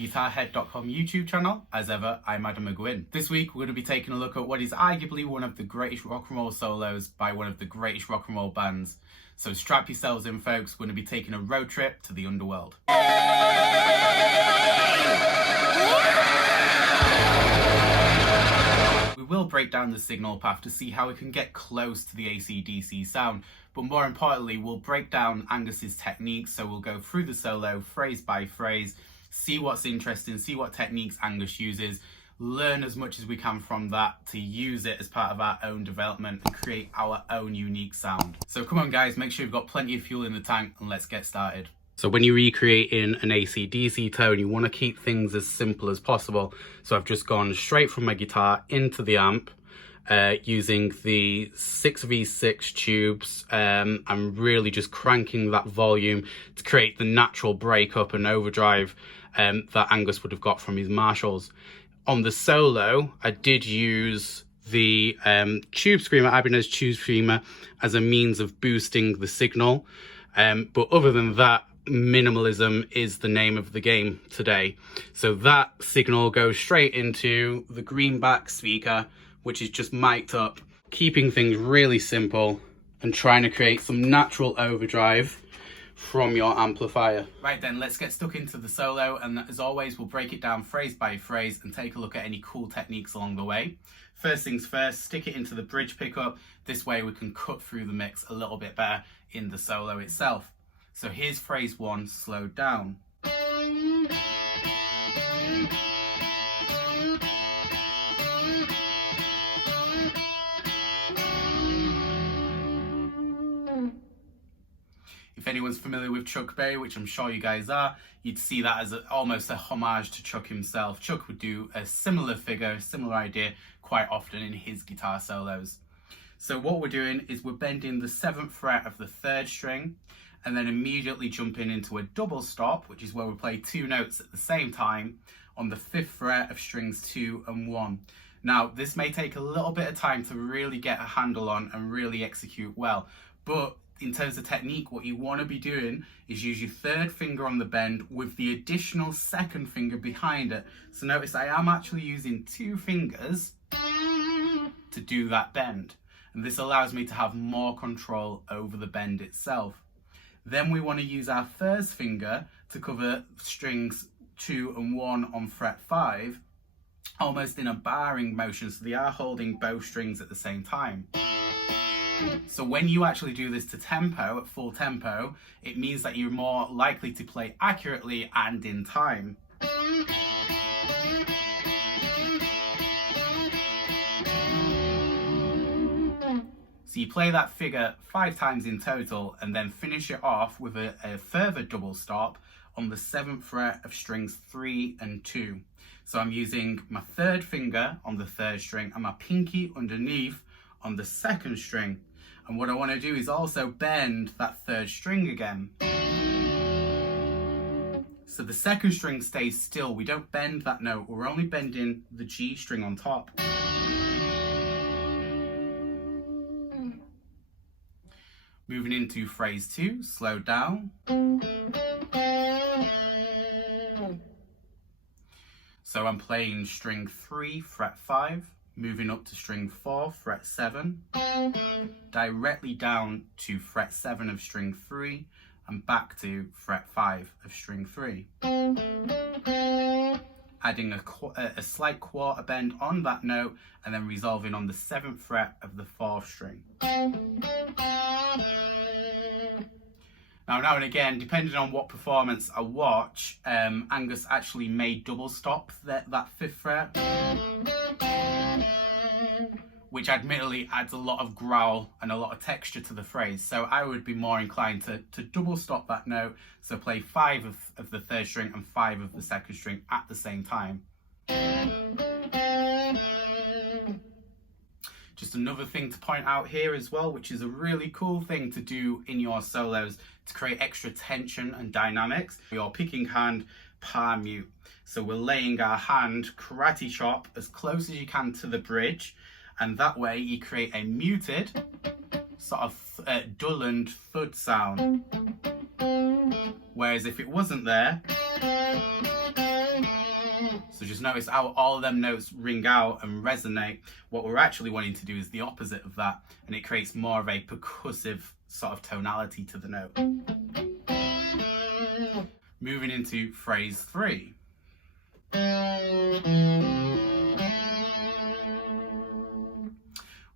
guitarhead.com YouTube channel. As ever, I'm Adam McGuinn. This week we're going to be taking a look at what is arguably one of the greatest rock and roll solos by one of the greatest rock and roll bands. So strap yourselves in, folks. We're going to be taking a road trip to the underworld. We will break down the signal path to see how we can get close to the AC/DC sound, but more importantly, we'll break down Angus's techniques. So we'll go through the solo phrase by phrase, see what's interesting, see what techniques Angus uses, learn as much as we can from that to use it as part of our own development and create our own unique sound. So come on guys, make sure you've got plenty of fuel in the tank and let's get started. So when you're recreating an AC/DC tone, you want to keep things as simple as possible. So I've just gone straight from my guitar into the amp using the 6v6 tubes. I'm really just cranking that volume to create the natural breakup and overdrive that Angus would have got from his Marshalls. On the solo, I did use the tube screamer, Ibanez tube screamer, as a means of boosting the signal. But other than that, minimalism is the name of the game today. So that signal goes straight into the greenback speaker, which is just mic'd up, keeping things really simple and trying to create some natural overdrive from your amplifier. Right then, let's get stuck into the solo, and as always, we'll break it down phrase by phrase and take a look at any cool techniques along the way. First things first, stick it into the bridge pickup. This way we can cut through the mix a little bit better in the solo itself. So here's phrase 1 slowed down. If anyone's familiar with Chuck Berry, which I'm sure you guys are, you'd see that as almost a homage to Chuck himself. Chuck would do a similar figure, similar idea quite often in his guitar solos. So what we're doing is we're bending the 7th fret of the 3rd string and then immediately jumping into a double stop, which is where we play 2 notes at the same time on the 5th fret of strings 2 and 1. Now, this may take a little bit of time to really get a handle on and really execute well, but in terms of technique, what you want to be doing is use your 3rd finger on the bend with the additional 2nd finger behind it. So notice I am actually using 2 fingers to do that bend. And this allows me to have more control over the bend itself. Then we want to use our 1st finger to cover strings 2 and 1 on fret 5, almost in a barring motion, so they are holding both strings at the same time. So when you actually do this to tempo, at full tempo, it means that you're more likely to play accurately and in time. So you play that figure 5 times in total and then finish it off with a further double stop on the 7th fret of strings 3 and 2. So I'm using my 3rd finger on the 3rd string and my pinky underneath on the 2nd string. And what I want to do is also bend that 3rd string again. So the 2nd string stays still. We don't bend that note. We're only bending the G string on top. Moving into phrase 2, slow down. So I'm playing string 3, fret 5, moving up to string 4, fret 7, directly down to fret 7 of string 3, and back to fret 5 of string 3. Adding a slight quarter bend on that note, and then resolving on the 7th fret of the 4th string. Now and again, depending on what performance I watch, Angus actually may double stop that 5th fret, which admittedly adds a lot of growl and a lot of texture to the phrase. So I would be more inclined to double stop that note, so play 5 of the 3rd string and 5 of the 2nd string at the same time. Just another thing to point out here as well, which is a really cool thing to do in your solos to create extra tension and dynamics. Your picking hand, palm mute. So we're laying our hand karate chop as close as you can to the bridge, and that way you create a muted, sort of dull and thud sound. Whereas if it wasn't there, just notice how all of them notes ring out and resonate. What we're actually wanting to do is the opposite of that, and it creates more of a percussive sort of tonality to the note. Moving into phrase 3.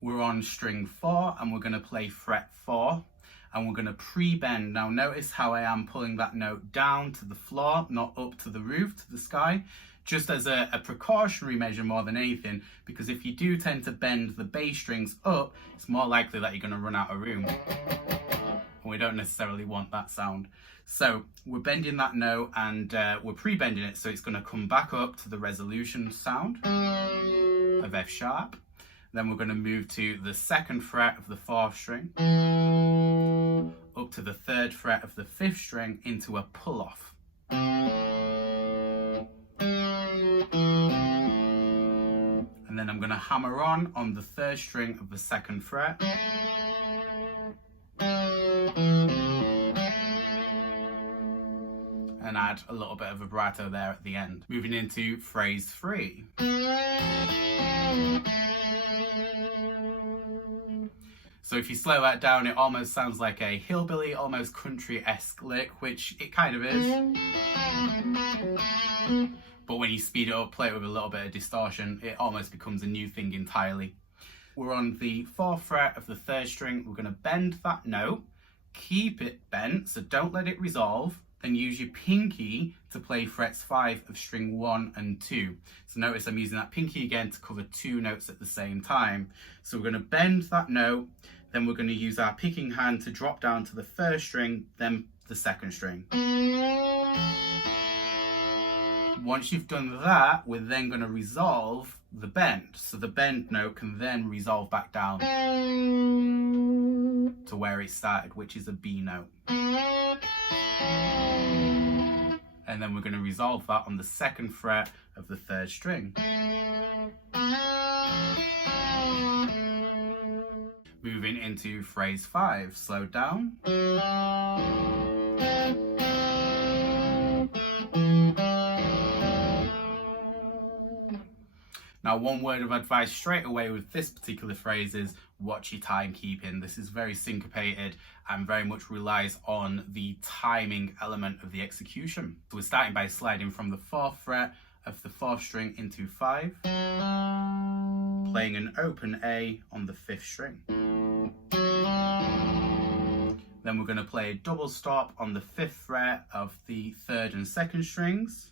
We're on string 4 and we're going to play fret 4 and we're going to pre-bend. Now notice how I am pulling that note down to the floor, not up to the roof, to the sky, just as a precautionary measure more than anything, because if you do tend to bend the bass strings up, it's more likely that you're going to run out of room. And we don't necessarily want that sound. So we're bending that note and we're pre-bending it, so it's going to come back up to the resolution sound of F sharp. Then we're going to move to the 2nd fret of the 4th string, up to the 3rd fret of the 5th string into a pull-off. And then I'm going to hammer on the 3rd string of the 2nd fret. And add a little bit of vibrato there at the end. Moving into phrase 3. So if you slow that down, it almost sounds like a hillbilly, almost country-esque lick, which it kind of is. But when you speed it up, play it with a little bit of distortion, it almost becomes a new thing entirely. We're on the 4th fret of the 3rd string. We're going to bend that note, keep it bent, so don't let it resolve, then use your pinky to play frets 5 of string 1 and 2. So notice I'm using that pinky again to cover 2 notes at the same time. So we're going to bend that note, then we're going to use our picking hand to drop down to the 1st string, then the 2nd string. Once you've done that, we're then going to resolve the bend. So the bend note can then resolve back down to where it started, which is a B note. And then we're going to resolve that on the 2nd fret of the 3rd string. Moving into phrase 5, slow down. Now, one word of advice straight away with this particular phrase is watch your timekeeping. This is very syncopated and very much relies on the timing element of the execution. So we're starting by sliding from the 4th fret of the 4th string into 5, playing an open A on the 5th string. Then we're going to play a double stop on the 5th fret of the 3rd and 2nd strings.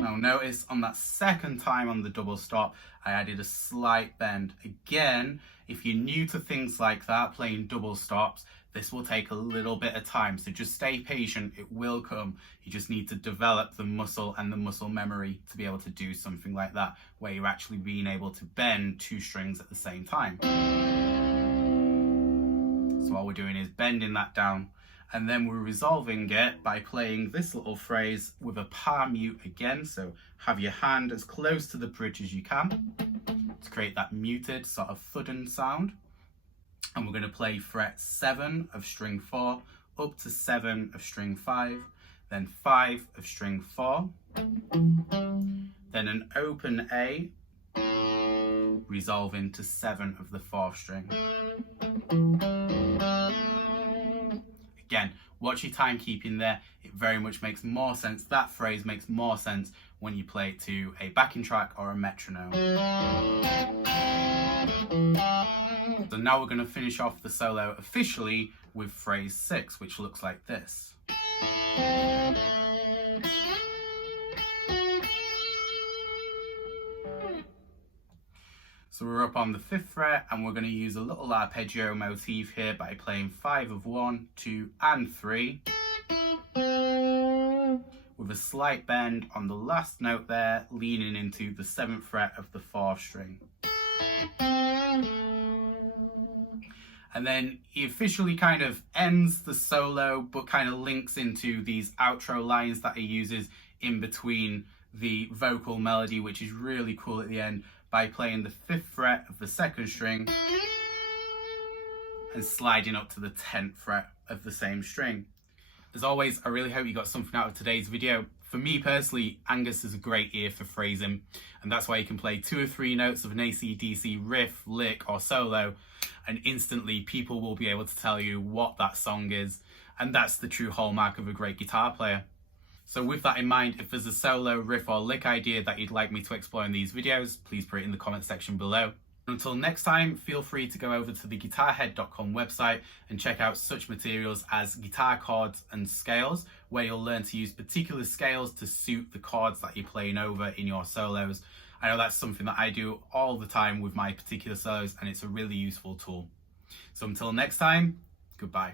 Now notice on that 2nd time on the double stop, I added a slight bend. Again, if you're new to things like that, playing double stops, this will take a little bit of time. So just stay patient, it will come. You just need to develop the muscle and the muscle memory to be able to do something like that, where you're actually being able to bend 2 strings at the same time. So all we're doing is bending that down, and then we're resolving it by playing this little phrase with a palm mute again. So have your hand as close to the bridge as you can to create that muted sort of thudding sound. And we're going to play fret 7 of string 4 up to 7 of string 5, then 5 of string 4, then an open A, resolving to 7 of the 4th string. Again, watch your timekeeping there. It very much makes more sense. That phrase makes more sense when you play it to a backing track or a metronome. So now we're going to finish off the solo officially with phrase 6, which looks like this. So we're up on the 5th fret and we're going to use a little arpeggio motif here by playing 5 of 1, 2 and 3 with a slight bend on the last note there, leaning into the 7th fret of the 4th string. And then he officially kind of ends the solo but kind of links into these outro lines that he uses in between the vocal melody, which is really cool at the end, by playing the 5th fret of the 2nd string and sliding up to the 10th fret of the same string. As always, I really hope you got something out of today's video. For me personally, Angus is a great ear for phrasing, and that's why you can play 2 or 3 notes of an AC/DC riff, lick, or solo, and instantly people will be able to tell you what that song is, and that's the true hallmark of a great guitar player. So with that in mind, if there's a solo, riff, or lick idea that you'd like me to explore in these videos, please put it in the comment section below. Until next time, feel free to go over to the guitarhead.com website and check out such materials as guitar chords and scales, where you'll learn to use particular scales to suit the chords that you're playing over in your solos. I know that's something that I do all the time with my particular solos, and it's a really useful tool. So until next time, goodbye.